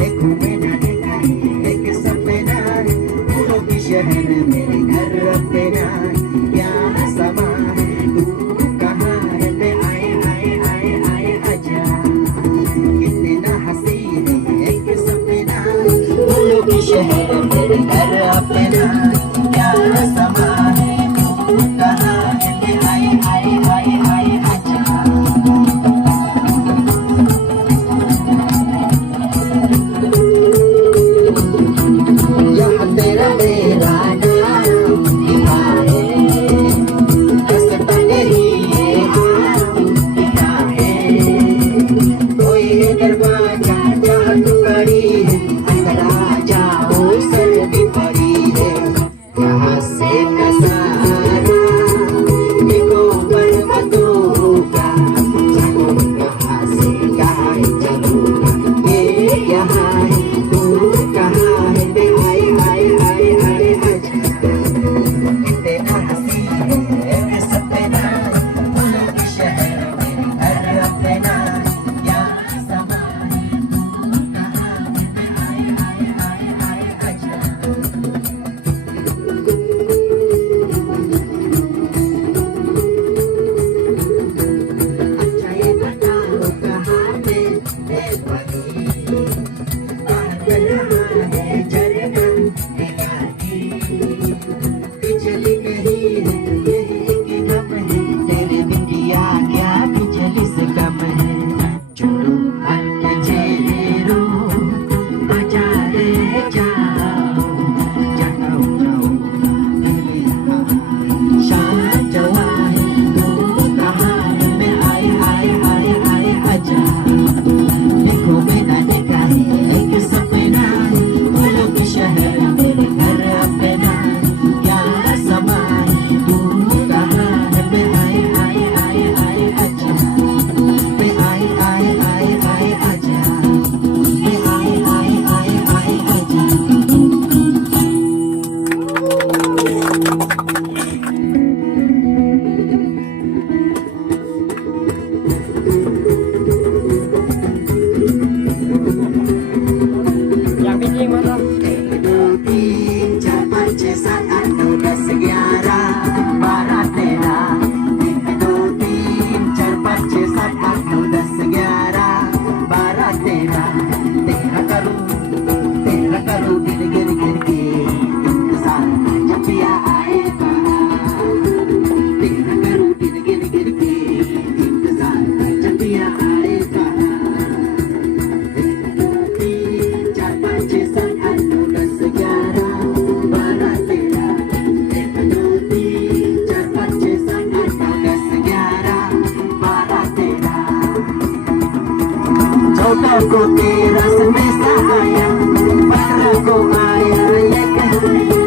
देखो मैंने देखा है एक सपना, फूलों की शहर मेरे घर रखना, क्या समा है तू कहाँ है, मैं आए आए आए आए आजा, कितना हंसी है एक सपना, फूलों की शहर मेरे घर अपना, क्या समा है तू कहाँ है, मैं आए आए आए आए आजा। यहाँ तेरा मेरा नाम लिखा है, रास्ता नहीं लिखा है, कोई है दरवाजा जहाँ तू खड़ी है, अंदर आ जाओ सर्दी पड़ी है, यहाँ से नजारा देखो पर्वतों का, जानो कहाँ से कहाँ चलूँगा, ये यहाँ है तू कहाँ है, मैं आए आए आए आए आजा, कितना हंसी है सपना, फूलों की शहर मेरे घर अपना, क्या समा है तू कहाँ है, मैं आए आए आए आए आजा। अच्छा ये बताओ कहाँ पे है बनी, कहाँ पे रहा है झरना हिलाती, बिजली नहीं है यही की गम है, तेरे बिन दिया क्या बिजली से कम है, चलो हट जेरो आजा रे जाओ, जाओ जाओ शांत जवा है तू कहाँ है, मैं आए आए आए आए आजा, देखो मैंने देखा है एक सपना, फूलों की शहर मेरे घर अपना, क्या समा है तू कहाँ है, मैं आए आए आए आए आजा, मैं आए आए आए आए आजा, मैं आए आए आए आए आजा। Yang biji mana? 1, 2, 3, 4, 5, 6, 7, 8, 9, 10, 11, 12, 13, 1, 2, 3, 4, 5, 6, 7, 8, 9, 10, 11, 12, 13, 13 करूं गिर गिर गिर के इंतजार, जब भी आए बाहर, 13 करूं गिर गिर गिर के इंतजार, जब भी आए बाहर, 1, 2, 3, 4, 5, 6, 7, 8, 9, 10, 11, 12, 13, 1, 2, 3, 4, 5, 6, 7, 8, 9, 10, 11, 12, 13, 14 को तेरा संदेशा आया, 15 को आया ये कहलाया,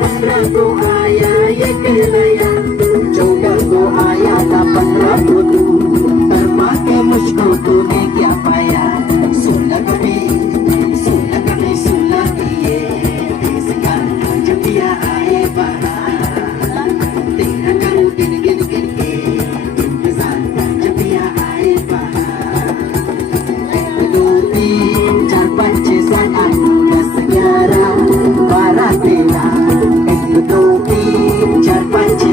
15 को आया ये कहलाया, 14 को आया था 15 को तू, कर्मा के मुझको तूने क्या पाया, 16 कभी 16 किए इसका, जब दिया आए बाहर, 13 करूं गिन गिन गिन के इंतजार, जब दिया आए बाहर, 1, 2, 3, 4, 5, 6, 7, 8, 9, 10, 11, 12, 13, 1, 2, 3, 4, 5,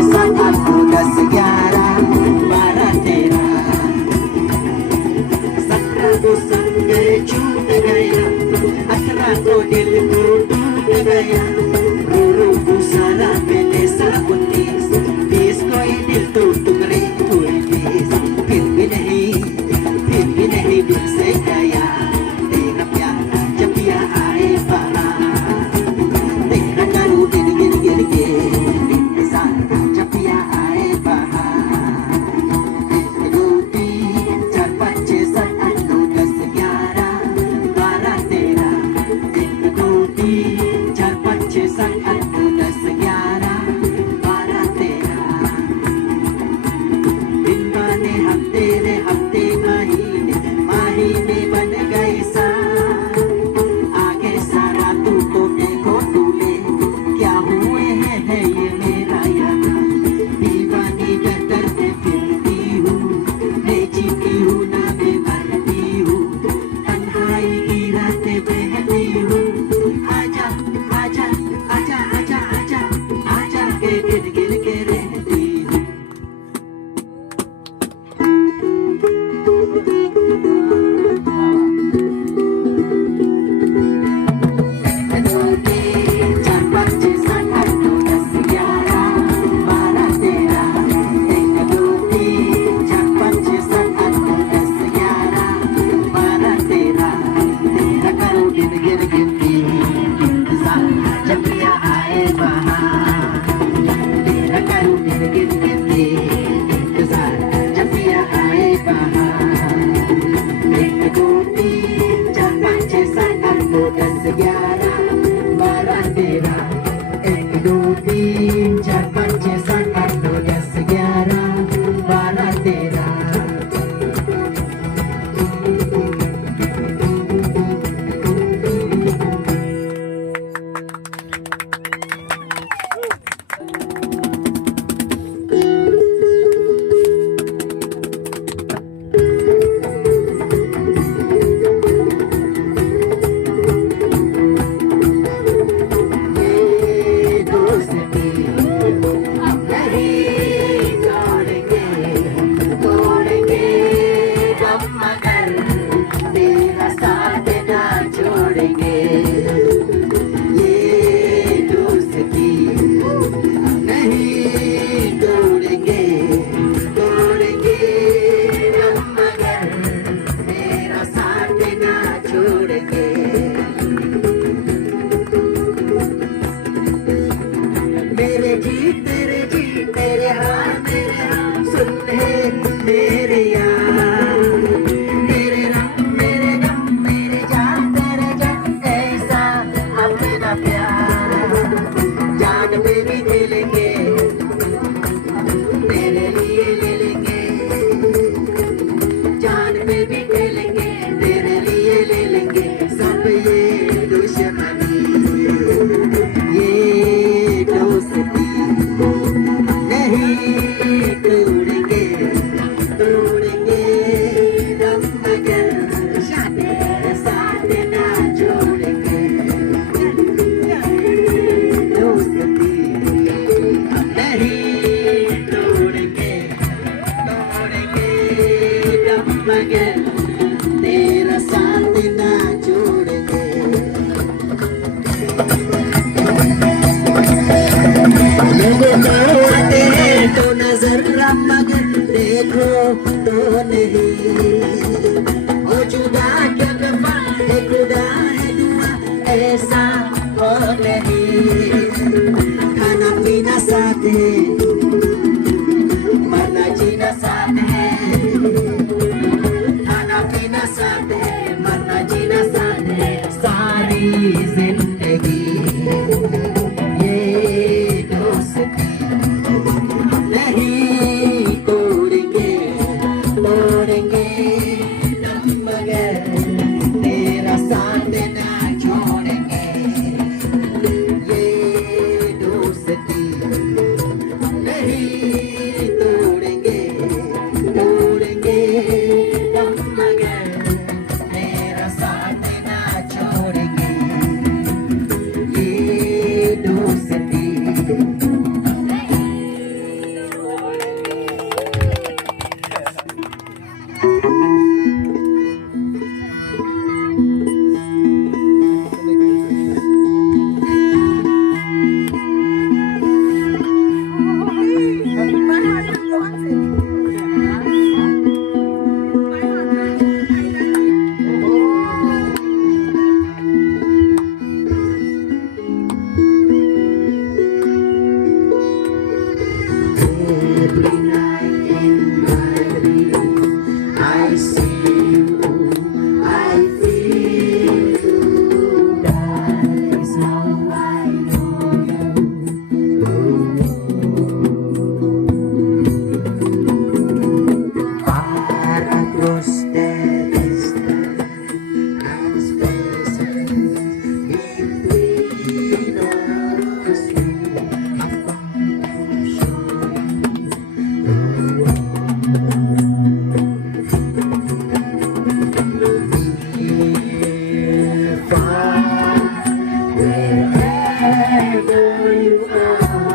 दो तीन चार पाँच छः सात आठ नौ दस ग्यारह बारह तेरह तेरा साथ ना छोड़ेंगे आते हैं तो नजर मगर देखो तो नहीं ओ जुदा क्या दफा है खुदा है दुआ ऐसा हो नहीं खाना पीना साथ है मरना जीना साथ है खाना पीना साथ है मरना जीना साथ है सारी जिंदगी Wherever you are